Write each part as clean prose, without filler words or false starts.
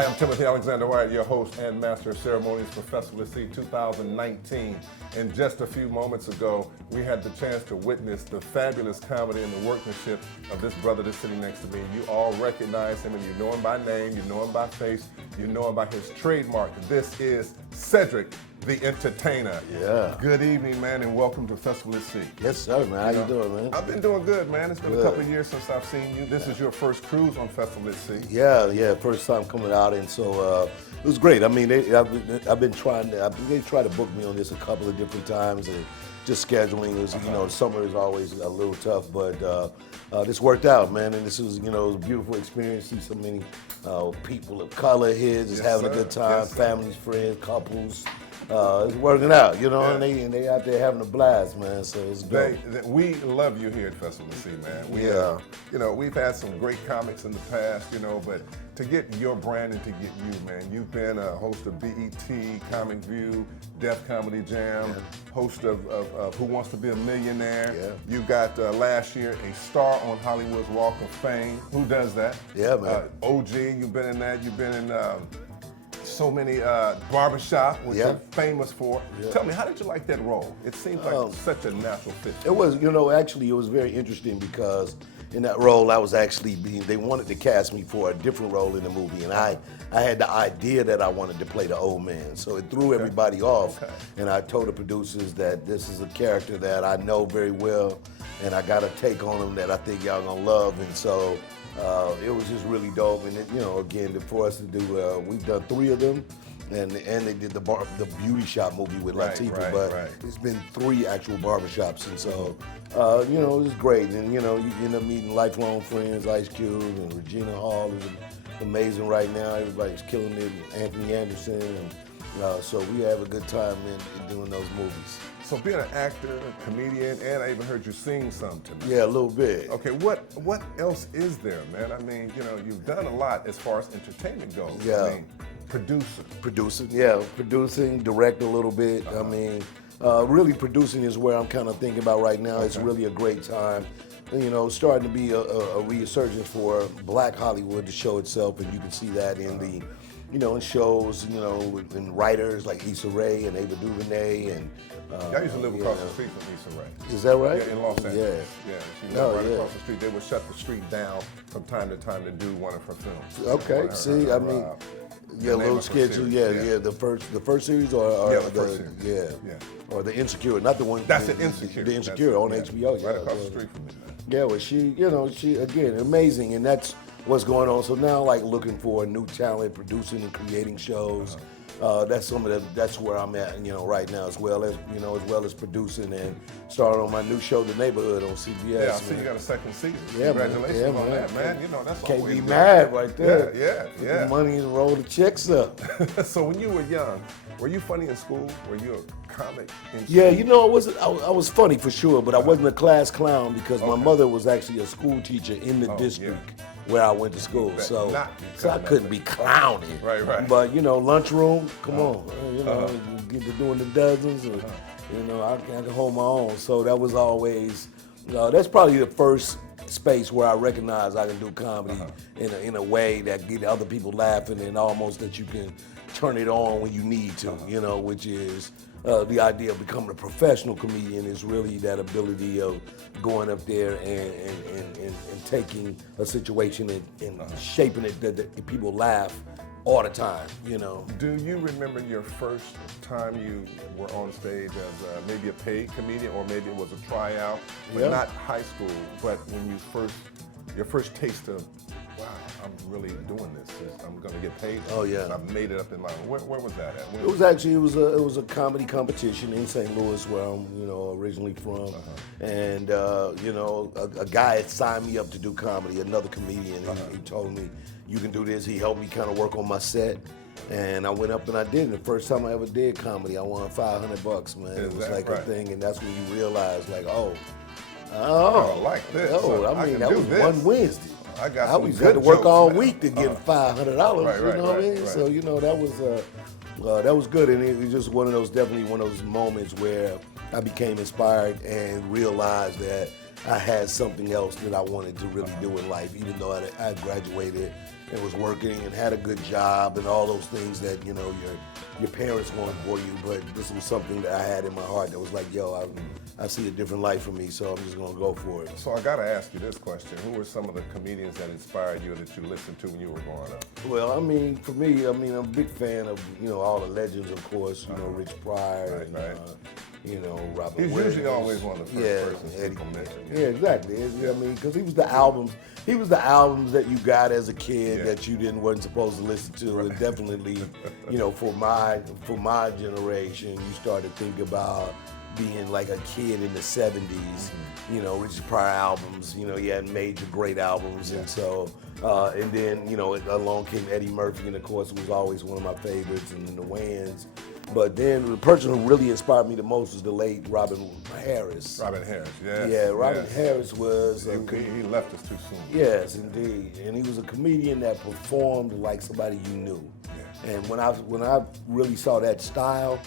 Hi, I'm Timothy Alexander White, your host and master of ceremonies for Festival of Sea 2019. And just a few moments ago, we had the chance to witness the fabulous comedy and the workmanship of this brother that's sitting next to me. You all recognize him, and you know him by name, you know him by face, you know him by his trademark. This is Cedric, the entertainer. Yeah. Good evening, man, and welcome to Festival of Sea. Yes, sir, man. How you doing, man? I've been doing good, man. It's been Good. a couple of years since I've seen you. This is your first cruise on Festival at Sea. Yeah, first time coming out, and so it was great. I mean, I've been trying to, they tried to book me on this a couple of different times, and just scheduling is, you know, summer is always a little tough, but this worked out, man, and this was, you know, a beautiful experience. See so many people of color here, just having a good time, families, friends, couples. It's working out, you know, and they out there having a blast, man. So it's great. We love you here at Festival of Sea, man. We, you know, we've had some great comics in the past, you know, but to get your brand and to get you, man, you've been a host of BET, Comic View, Def Comedy Jam, host of Who Wants to Be a Millionaire. Yeah. You got last year a star on Hollywood's Walk of Fame. Who does that? Yeah, man. OG, you've been in that. You've been in so many barbershop, which you're famous for. Tell me, how did you like that role? It seems like such a natural fit. It was, you know, actually it was very interesting because in that role I was actually they wanted to cast me for a different role in the movie, and I had the idea that I wanted to play the old man. So it threw everybody off, and I told the producers that this is a character that I know very well, and I got a take on him that I think y'all gonna love, and so it was just really dope. And it, you know, again, for us to do, we've done 3 of them, and they did the Beauty Shop movie with Latifah, but it's been 3 actual barbershops, and so you know, it was great. And you know, you end up meeting lifelong friends, Ice Cube and Regina Hall is amazing right now. Everybody's killing it. Anthony Anderson, and so we have a good time in doing those movies. So being an actor, a comedian, and I even heard you sing some tonight. Yeah, a little bit. Okay, what else is there, man? I mean, you know, you've done a lot as far as entertainment goes. Yeah. I mean, producing, direct a little bit. I mean, really producing is where I'm kind of thinking about right now. It's really a great time. You know, starting to be a resurgence for Black Hollywood to show itself, and you can see that in the, you know, in shows, you know, and writers like Issa Rae and Ava DuVernay, and I used to live across the street from Issa Rae. Is that right? Yeah, in Los Angeles. Yeah, she lived right across the street. They would shut the street down from time to time to do one of her films. Okay, see, I mean, little sketches. The first series or the first series. Or the Insecure, not the one. That's the Insecure. The Insecure on HBO. Right across the street from me. Yeah, well, she again amazing, and that's what's going on. So now, like, looking for a new talent, producing and creating shows. That's where I'm at, you know, right now, as well as producing and starting on my new show, The Neighborhood, on CBS. Yeah, I see you got a second season. Yeah, congratulations on that, man. You know, that's can't always be good. mad right there. Yeah. The money and roll the checks up. So when you were young, were you funny in school? Were you a comic in school? Yeah, you know, I was funny for sure, but I wasn't a class clown because my mother was actually a school teacher in the district where I went to school, so I couldn't be clowning. Right. But you know, lunchroom, come on, you know, you get to doing the dozens, and you know, I can hold my own. So that was always, that's probably the first space where I recognize I can do comedy in a way that get other people laughing, and almost that you can turn it on when you need to, you know, which is the idea of becoming a professional comedian is really that ability of going up there and taking a situation and shaping it that people laugh all the time, you know. Do you remember your first time you were on stage as maybe a paid comedian, or maybe it was a tryout, but not high school, but when your first taste of, wow, I'm really doing this. I'm going to get paid. Oh yeah. And I made it up in my. Where was that at? It was a comedy competition in St. Louis, where I'm, you know, originally from, and you know, a guy had signed me up to do comedy, another comedian, and he told me, you can do this. He helped me kind of work on my set, and I went up and I did it. The first time I ever did comedy, I won $500, man. It was like a thing, and that's when you realize, like, I like this. I mean, that was one Wednesday. I was had to work all week to get $500. You know what I mean? Right. So you know, that was good, and it was just definitely one of those moments where I became inspired and realized that I had something else that I wanted to really do in life, even though I graduated and was working and had a good job and all those things that, you know, your parents want for you. But this was something that I had in my heart that was like, yo, I see a different life for me, so I'm just gonna go for it. So I gotta ask you this question. Who were some of the comedians that inspired you that you listened to when you were growing up? Well, I mean, for me, I'm a big fan of, you know, all the legends, of course, you know, Rich Pryor, Right, and, you know, Robert He's Williams. usually always one of the first persons Eddie, people mention. yeah, exactly. I mean, because he was the albums that you got as a kid that you wasn't supposed to listen to, and definitely, you know, for my generation, you started thinking about being like a kid in the 70s, you know, Richard Pryor albums, you know, he had major great albums, and so, and then, you know, along came Eddie Murphy, and of course, was always one of my favorites, and then the Wayans. But then the person who really inspired me the most was the late Robin Harris. Robin Harris, yes. Yeah, Robin Harris was... He left us too soon. Yes, indeed. And he was a comedian that performed like somebody you knew. Yeah. And when I really saw that style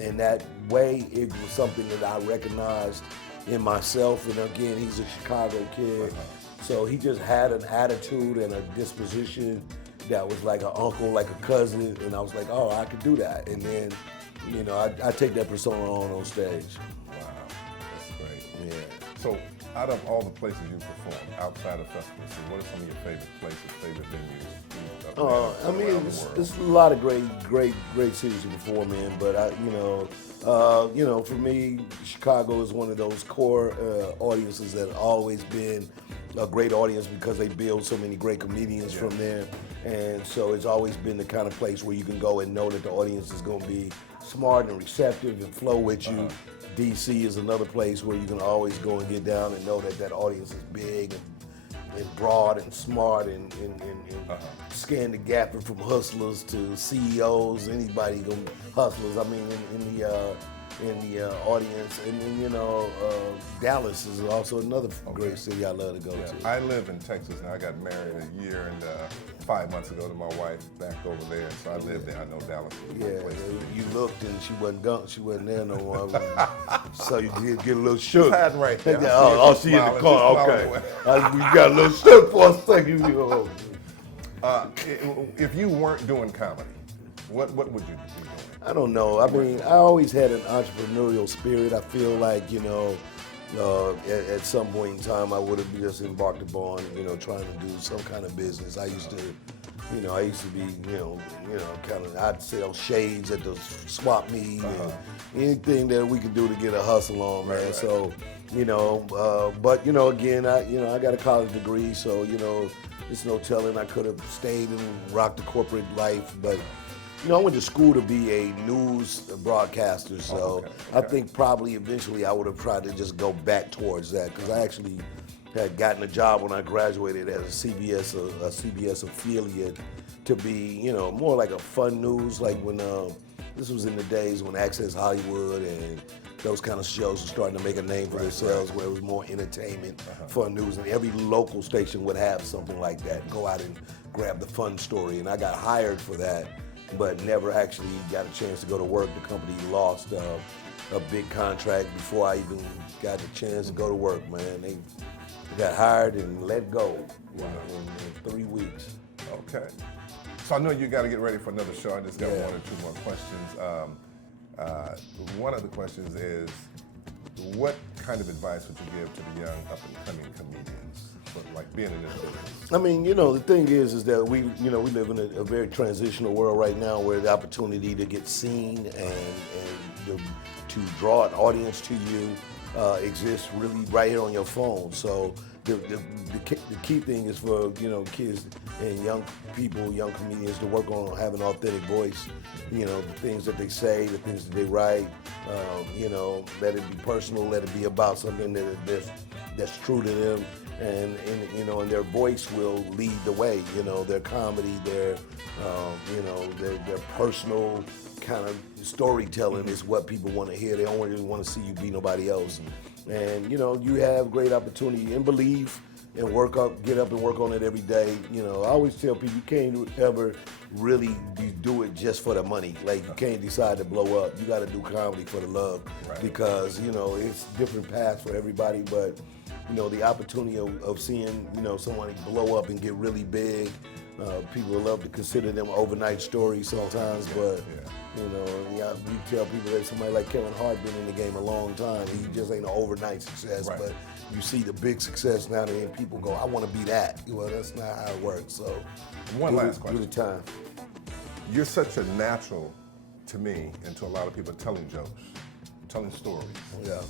and that way, it was something that I recognized in myself. And again, he's a Chicago kid. So he just had an attitude and a disposition that was like an uncle, like a cousin, and I was like, oh, I could do that. And then, you know, I take that persona on stage. Wow, that's great. Yeah. So, out of all the places you performed outside of Festival City, what are some of your favorite places, favorite venues? I mean, it's a lot of great cities to perform in, but you know, for me, Chicago is one of those core audiences that have always been a great audience because they build so many great comedians from there. And so it's always been the kind of place where you can go and know that the audience is going to be smart and receptive and flow with you. DC is another place where you can always go and get down and know that that audience is big and broad and smart and scan the gap from hustlers to CEOs, anybody hustlers. I mean, in the audience, and then, you know, Dallas is also another great city I love to go to. I live in Texas, and I got married a year and 5 months ago to my wife back over there, so I live there. I know Dallas is a great place. You looked and she wasn't there no more. So you did get a little shook. Hiding right there. She in the car. Okay, we got a little shook for a second. If you weren't doing comedy, what would you be doing? I don't know. I mean, I always had an entrepreneurial spirit. I feel like, you know, at some point in time, I would have just embarked upon, you know, trying to do some kind of business. I used to be, I'd sell shades at the swap meet and anything that we could do to get a hustle on, man. Right. So, you know, but, you know, again, I got a college degree, so, you know, there's no telling I could have stayed and rocked the corporate life, but, you know, I went to school to be a news broadcaster, so I think probably eventually I would have tried to just go back towards that, because I actually had gotten a job when I graduated as a CBS affiliate to be, you know, more like a fun news, like when this was in the days when Access Hollywood and those kind of shows were starting to make a name for themselves, where it was more entertainment, fun news, and every local station would have something like that, go out and grab the fun story, and I got hired for that, but never actually got a chance to go to work. The company lost a big contract before I even got the chance to go to work, man. They got hired and let go in 3 weeks. Okay. So I know you got to get ready for another show. I just got 1 or 2 more questions. One of the questions is, what kind of advice would you give to the young up-and-coming comedians, for, like, being in this business? I mean, you know, the thing is that we live in a very transitional world right now, where the opportunity to get seen and to draw an audience to you exists really right here on your phone. So the key thing is for, you know, kids and young people, young comedians, to work on having an authentic voice. You know, the things that they say, the things that they write, you know, let it be personal, let it be about something that's true to them, and you know, and their voice will lead the way. You know, their comedy, their you know, their personal kind of storytelling is what people want to hear. They don't really want to see you be nobody else. And you know, you have great opportunity, and believe, and get up and work on it every day. You know, I always tell people, you can't ever really do it just for the money. Like, you can't decide to blow up. You got to do comedy for the love, because, you know, it's different paths for everybody. But the opportunity of seeing, somebody blow up and get really big. People love to consider them overnight stories sometimes, but you tell people that somebody like Kevin Hart been in the game a long time. He just ain't an overnight success, Right. but you see the big success now, and people go, I want to be that. Well, that's not how it works. So, One last question. Give it time. You're such a natural to me and to a lot of people telling jokes, telling stories. Yeah.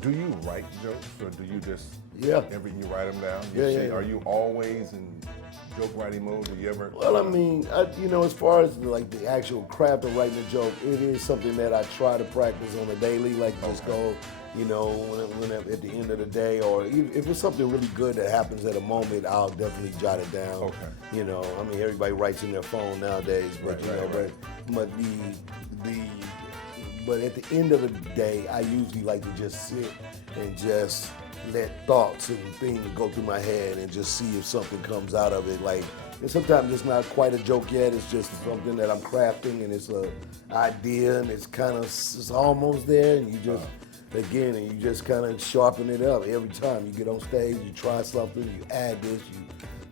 Do you write jokes or do you just Yeah. you write them down? Yeah. Are you always in joke writing mode? Do you ever? Well, I mean, as far as like the actual craft of writing a joke, it is something that I try to practice on a daily. Like just go, when at the end of the day, or if it's something really good that happens at a moment, I'll definitely jot it down. Okay. I mean, everybody writes in their phone nowadays, but Right. but at the end of the day, I usually like to just sit and just let thoughts and things go through my head and just see if something comes out of it. And sometimes it's not quite a joke yet. It's just something that I'm crafting, and it's an idea, and it's almost there, and you just and you just kind of sharpen it up every time you get on stage. You try something, you add this, you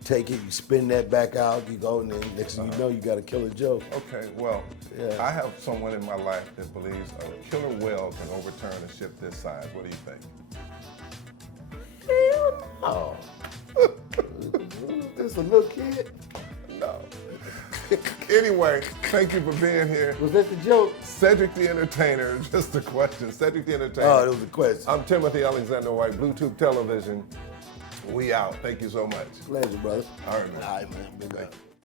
take it, you spin that back out, you go, and then next thing you know, you got a killer joke. Okay, well, Yeah. I have someone in my life that believes a killer whale can overturn a ship this size. What do you think? Hell no. This a little kid? No. Anyway, thank you for being here. Was that the joke? Cedric the Entertainer, just a question. Cedric the Entertainer. Oh, that was a question. I'm Timothy Alexander White, Bluetooth Television. We out. Thank you so much. Pleasure, brother. All right, man. All right, man. Big up.